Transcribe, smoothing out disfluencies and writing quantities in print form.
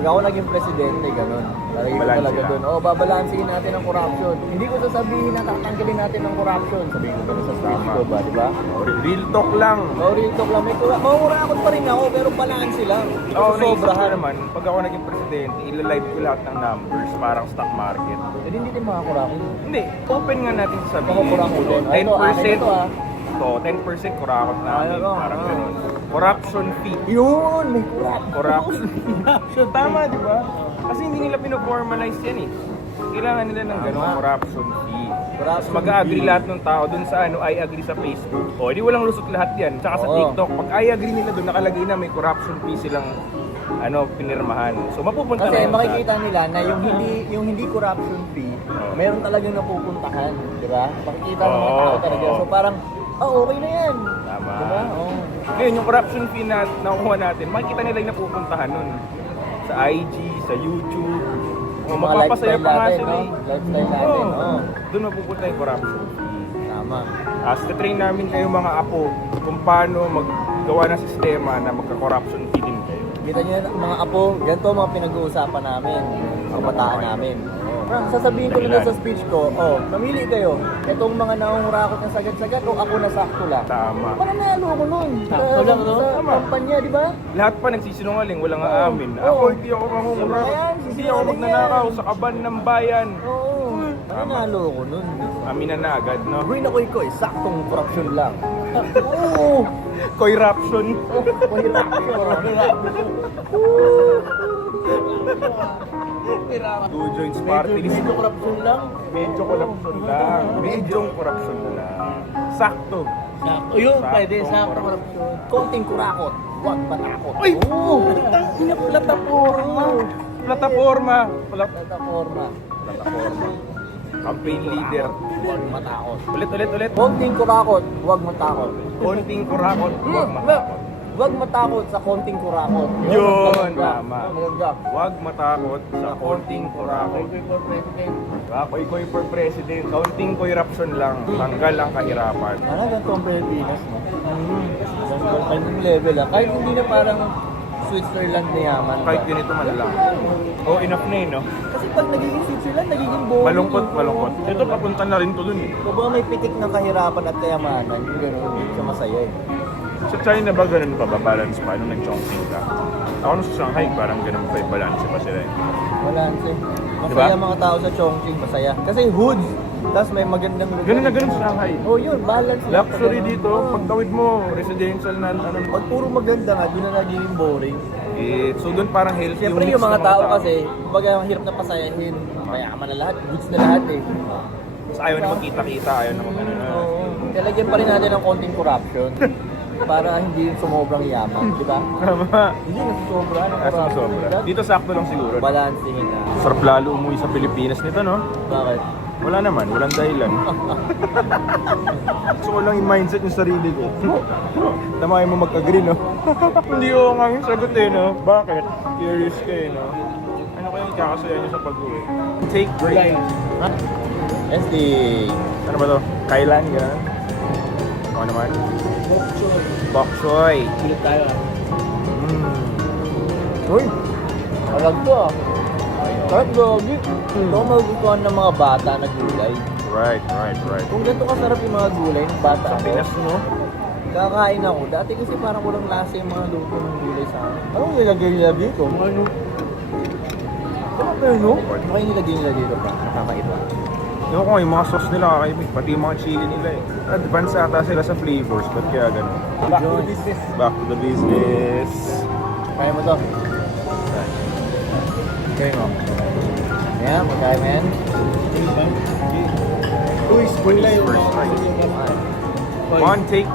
Pag ako naging presidente, ganun. Lalagay ko Balance talaga lang. doon. Babalansin natin ang corruption. Hindi ko sasabihin na tatanggalin natin ang corruption. Sabihin ko ganun sa speech ko ba, di ba? Real talk lang. Real talk lang. Mamurakot pa rin ako, pero balanse lang. Oo, naisip ko Sobrahan. naman, pag ako naging presidente, ilalive ko lahat ng numbers, parang stock market. Eh, hindi din makakurakot. Hindi, open nga natin sabihin. Makakurakot din. So, Ito, akin na to, 10% kurakot namin, Ayun, parang oo. ganun. Corruption fee. Yun, may kurap. Corruption. Tama, di ba? Kasi hindi nila pino-formalize yan eh. Kailangan nila ng ganung Tama. corruption fee. Corruption Mag-agree fee. lahat ng tao dun sa I agree sa Facebook. O, di walang lusot lahat yan. Tsaka sa Oo. TikTok, pag I agree nila dun, nakalagay na may corruption fee silang pinirmahan. So, mapupunta na Kasi yun makikita nila na yung hindi corruption fee, meron talagang napupuntahan, di ba? Makikita ng mga tao talaga. Oo. So parang, okay na yan. Tama. Di ba? Oo. Ngayon, yung corruption fee na nakuha natin, makikita nila yung napupuntahan nun. Sa IG, sa YouTube. O, Mga mapapasaya lifestyle pa nga natin, sila no? eh. Lifestyle natin, Oo. oo. Doon mapupunta yung corruption fee. Tama. Train namin kayo mga apo kung paano maggawa ng sistema na magka-corruption fee din kayo. Kita niyo mga apo, ganito ang mga pinag-uusapan namin, ang bataan namin. Sasabihin ko na sa speech ko, mamili kayo. Itong mga nangungurakot ng sagad-sagad o ako na sakto lang. Tama. Parang nalo ko nun. Sakto lang, no? Sa Tama. kampanya, di ba? Lahat pa nagsisinungaling, walang Oo. aamin. Oo. Ako hindi ako mangungurakot. Ayan, Hindi ako sisinungaling magnanakaw yan. sa kaban ng bayan. Oo. Parang Tama. nalo ko nun. Aminan na agad, no? Green ako ikaw, saktong corruption lang. Oo. Corruption. Two joints party list. Medyo corruption lang. Medyo corruption lang. Medyong corruption lang. Sakto. Sakto yun, Sakto, pwede. Sakto corruption. corruption. Konting kurakot, huwag matakot. Uy! Oo. Ina plataforma. Plataforma. Plataforma. Plataforma. Campaign leader. Huwag matakot. Ulit. Konting kurakot, huwag matakot. Konting kurakot. Huwag matakot. Huwag matakot sa konting kurakot. Yun, tama. Maganda. Huwag matakot sa konting kurakot. Koy for president. Kaunting corruption lang. Tanggal ang kahirapan. Ano, ganito ang Pilipinas, no? Ganitong level, ah. Kahit hindi na parang Switzerland na yaman. ba? Kahit ganito man lang. Oh, enough na yun, no? Kasi pag nagiging Switzerland, nagiging boring. Malungkot, eh. malungkot. Ito, papunta na rin to dun eh. Kung baka may pitik ng kahirapan at kayamanan, yung gano'n, hindi siya masaya eh. Sa China ba ganun pa ba? Balance pa? Nung nag-Chongqing ka? Ako nung sa Shanghai, parang ganun pa yung balance pa sila eh. Balance eh. Diba? Masaya mga tao sa Chongqing, masaya. Kasi hoods, tapos may magandang lugar. Ganun na ganun sa Shanghai. Oh, yun, balance lang. Luxury Ganun. dito, Oo. pag tawid mo, residential na ano. Pag puro maganda nga, doon na nagiging boring. So doon parang healthy Siyempre mix yung mga ng tao kasi, kumbaga ang hirap na pasayahin. Mayaman na lahat, goods na lahat eh. Tapos ayaw na magkita-kita, ayaw na mag-ano na. Oo. Talagyan pa rin natin ng konting corruption. Para hindi sobrang yaman, di ba? Tama. Hindi nasusobra ng Kaso corruption. sobra. Dito sakto lang siguro. Balansehin na. Sarap lalo umuwi sa Pilipinas nito, no? Bakit? Wala naman, walang dahilan. Gusto ko lang yung mindset yung sarili ko. Tama mo mag-agree, no? Hindi ko nga yung sagot eh, no? Bakit? Curious ka eh, no? Ano kayang ikakasaya niyo sa pag-uwi? Take break. Ha? SD. Ano ba to? Kailan, gano'n? Ako naman? Bok choy. Ulit tayo ah. Uy! Alag to ah. Sarap gogi. Ito ang magugustuhan ng mga bata na gulay. Right. Kung ganito kasarap yung mga gulay ng bata Sa ako, Pinas, no? kakain ako. Dati kasi parang walang lasa yung mga luto ng gulay sa akin. Anong nilagay nila dito? Ano? Ano? Ano kayo nilagay nila dito pa? Nakakaiba. Yung ko, yung mga sauce nila kakaibig, pati yung mga chili nila eh. Advance ata sila sa flavors, ba't kaya ganun? Back to business. Back to the business. Kaya mo to. Kaya mo. Ayan, magkaya mo yan. Uy, spoil lang yung First mga try. kasi. One take.